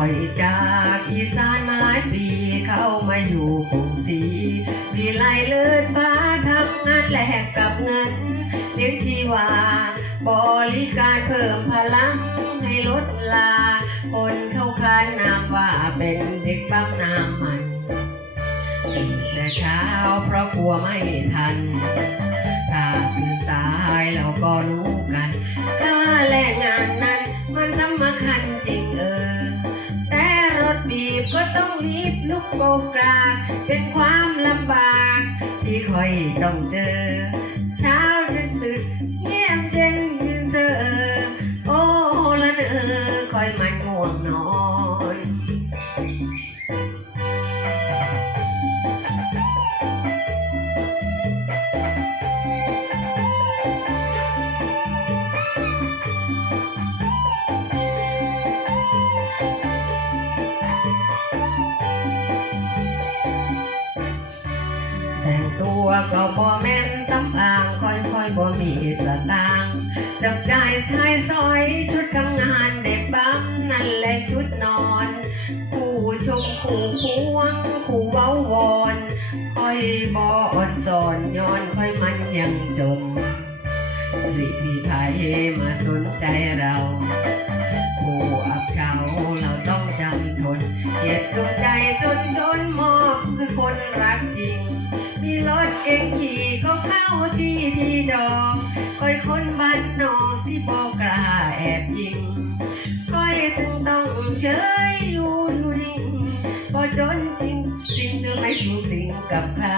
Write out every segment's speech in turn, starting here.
อยจากอีสานมาหลายปีเข้ามาอยู่กรุงศรีวิไลเลิศฟ้าทำงานแลกกับเงินเลี้ยงชีวา บริการเพิ่มพลังให้ลดลา คนเข้าคานนามว่าเป็นเด็กปั๊มน้ำมันตื่นแต่เช้าเพราะกลัวไม่ทัน ถ้าตื่นสายเราก็รู้ ทุกโกกรากเป็นความลำบาก ที่คอยต้องเจอ เช้าดึกดึกเงียบเย็นยืนเจอโอ้ละเธอคอยมันง่วงนอน ตัวก็บ่แม่นสำอางค่อยๆบ่มีสตางค์จับจ่ายใช้สอยชุดทำงานเด็กบ้ามนั่นแหละชุดนอน คู่ชมคู่ควงคู่เว้าวอนค่อยบ่อ่อนสอนย้อนค่อยมันยังจมสิมีไทยมาสนใจเรา เฉยอยู่อยู่นิ่งพอจนจริงสิ่งเธอไม่สูงสิงกับใคร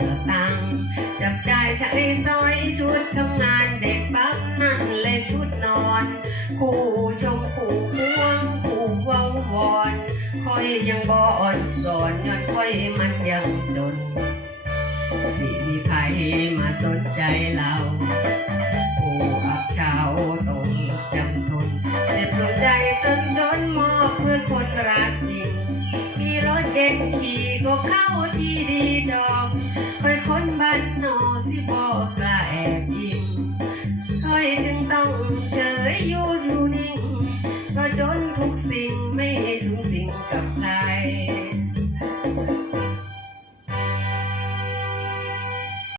สตังจับจ่ายใช้สอยชุดทำงานเด็กปั๊มนั่นเลยชุดนอน คู่ชมคู่ควงคู่ว้าวอนคอยยังบ่อ่อนสอนย้อนคอยมันยังจนสิมีใครมาสนใจเราผู้อับเฉาต้องจำทนเจ็บดวงใจจนจนมอบเพื่อคนรักจริง มีรถเด็กขี่ก็เข้าที่ดีดอก คอยคนบ้านนอสิบอกกล้าแอบ